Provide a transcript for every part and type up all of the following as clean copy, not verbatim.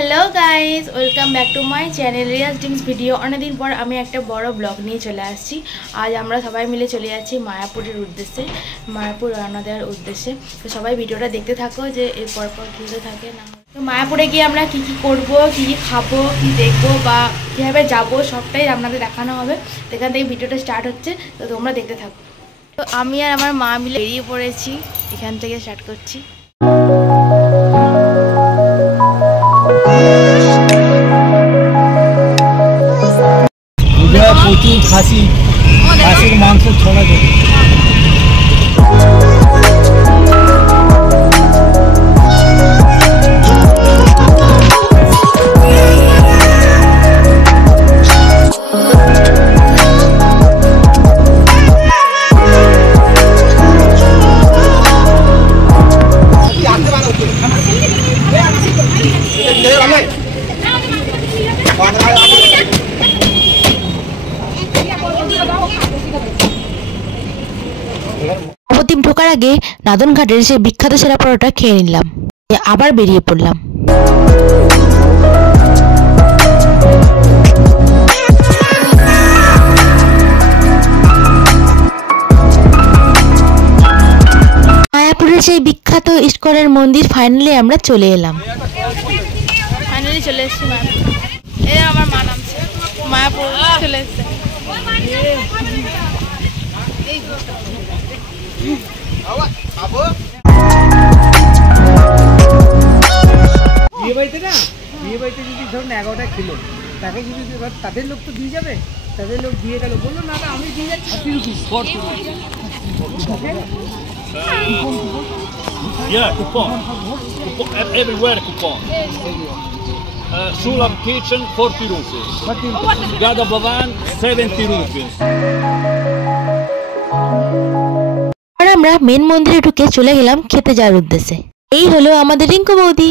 Hello guys welcome back to my channel Riyaz dreams video. अनेक दिन पर आमी एक बड़ो ब्लग नहीं चले आसছি। आज আমরা সবাই মিলে চলে যাচ্ছি মায়াপুরের উদ্দেশ্যে, মায়াপুর রওনা দেওয়ার উদ্দেশ্যে। তো সবাই ভিডিওটা দেখতে থাকো যে এর পরপর কী থাকে না। তো মায়াপুরে গিয়ে আমরা কী কী করবো, কী কী খাবো, কী দেখবো বা কীভাবে যাবো সবটাই আপনাদের দেখানো হবে। তো এখান থেকে ভিডিওটা স্টার্ট হচ্ছে, তো তোমরা দেখতে থাকো। তো আমি আর আমার মা মিলে বেরিয়ে পড়েছি, এখান থেকে স্টার্ট করছি। প্রচুর খাসির মাংস ছড়া যাবে। নবদ্বীপ ঢোকার আগে নাদন ঘাটের সেই বিখ্যাত সেরা পরোটা খেয়ে নিলাম, আবার বেরিয়ে পড়লাম। মায়াপুরের সেই বিখ্যাত ইস্কনের মন্দির ফাইনালি আমরা চলে এলাম। ফাইনালি চলে এসেছি মায়াপুর। এই আমার মা নামছে, মায়াপুর চলে এসেছে। বিয়ে বাড়িতে যদি ধরুন 11টা খেলো, তাকে যদি তাদের লোক তো দিয়ে যাবে, তাদের লোক দিয়ে গেল, বললো না আমি দিয়ে যাচ্ছি 30 rupees। Yeah, coupon. Everywhere coupon. Sulam Kitchen 40 rupees. Gada Bhavan 70 rupees. আর আমরা মেন মন্দিরে ঢুকে চলে গেলাম খেতে যাওয়ার উদ্দেশ্যে। এই হলো আমাদের রিঙ্কু বৌদি।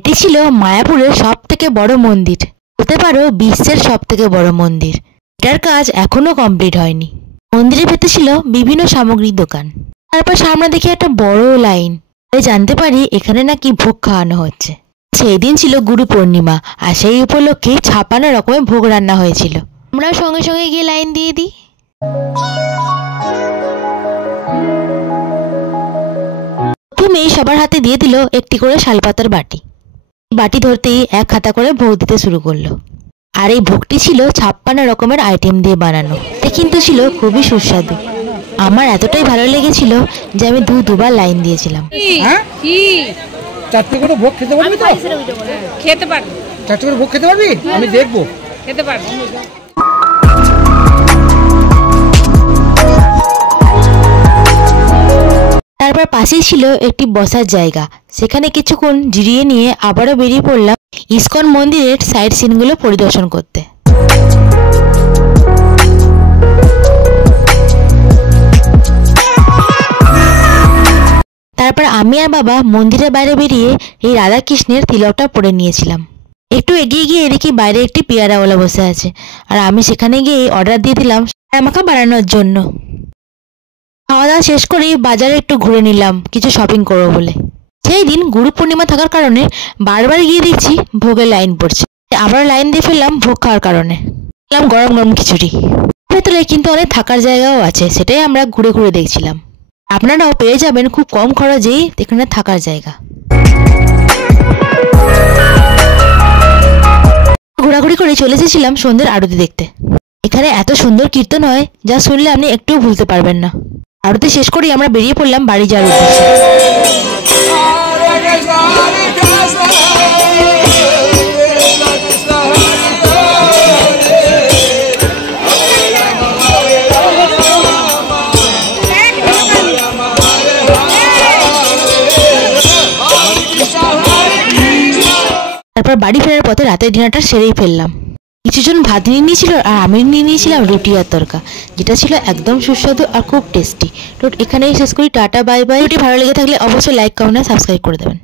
এটি ছিল মায়াপুরের সব থেকে বড় মন্দির, বলতে পারো বিশ্বের সব থেকে বড় মন্দির। এটার কাজ এখনো কমপ্লিট হয়নি। মন্দিরের ভেতরে ছিল বিভিন্ন সামগ্রীর দোকান। তারপর সামনে দেখি একটা বড় লাইন, জানতে পারি এখানে নাকি ভোগ খাওয়ানো হচ্ছে। সেই দিন ছিল গুরু পূর্ণিমা, আর সেই উপলক্ষে 56 রকমের ভোগ রান্না হয়েছিল। আমরাও সঙ্গে সঙ্গে গিয়ে লাইন দিয়ে দিই। প্রথমেই সবার হাতে দিয়ে দিল একটি করে শালপাতার বাটি। বাটি ধরতেই এক হাতা করে ভোগ দিতে শুরু করলো। আর এই ভোগটি ছিল 56 রকমের আইটেম দিয়ে বানানো। এটা কিন্তু ছিল খুবই সুস্বাদু। আমার এতটাই ভালো লেগেছিল যে আমি দুবার লাইন দিয়েছিলাম। চারটে করে ভোগ খেতে পারবি তো? খেতে পারবি। চারটে করে ভোগ খেতে পারবি? আমি দেখবো। খেতে পারবি। তারপর পাশেই ছিল একটি বসার জায়গা, সেখানে কিছুক্ষণ জিরিয়ে নিয়ে আবারও বেরিয়ে পড়লাম ইস্কন মন্দিরের সাইড সিনগুলো পরিদর্শন করতে। তারপর আমি আর বাবা মন্দিরের বাইরে বেরিয়ে এই রাধাকৃষ্ণের তিলকটা পরে নিয়েছিলাম। একটু এগিয়ে গিয়ে দেখি বাইরে একটি পেয়ারাওয়ালা বসে আছে, আর আমি সেখানে গিয়ে অর্ডার দিয়ে দিলাম আমাকে বানানোর জন্য। খাওয়া দাওয়া শেষ করে বাজারে একটু ঘুরে নিলাম কিছু শপিং করবো বলে। সেই দিন গুরু পূর্ণিমা থাকার কারণে বারবার গিয়ে দেখছি ভোগের লাইন পড়ছে। আবার লাইন দিয়ে ফেললাম ভোগ খাওয়ার কারণে। খেলাম গরম গরম খিচুড়ি। ভেতরে কিন্তু অনেক থাকার জায়গাও আছে, সেটাই আমরা ঘুরে ঘুরে দেখছিলাম। আপনারাও পেয়ে যাবেন খুব কম খরচেই এখানে থাকার জায়গা। ঘোরাঘুরি করে চলে এসেছিলাম সন্ধ্যের আরতি দেখতে। এখানে এত সুন্দর কীর্তন হয় যা শুনলে আপনি একটুও ভুলতে পারবেন না। আরতি শেষ করেই আমরা বেরিয়ে পড়লাম বাড়ি যাওয়ার উদ্দেশ্যে। তারপর বাড়ি ফেরার পথে রাতের ডিনারটা সেরেই ফেললাম। কিছুজন ভাত নিয়ে নিয়েছিল আর আমি নিয়ে নিয়েছিলাম রুটি আর তরকা, যেটা ছিল একদম সুস্বাদু আর খুব টেস্টি। তো এখানেই শেষ করি, টাটা বাই বাই। রুটি ভালো লেগে থাকলে অবশ্যই লাইক কমেন্ট আর সাবস্ক্রাইব করে দেবেন।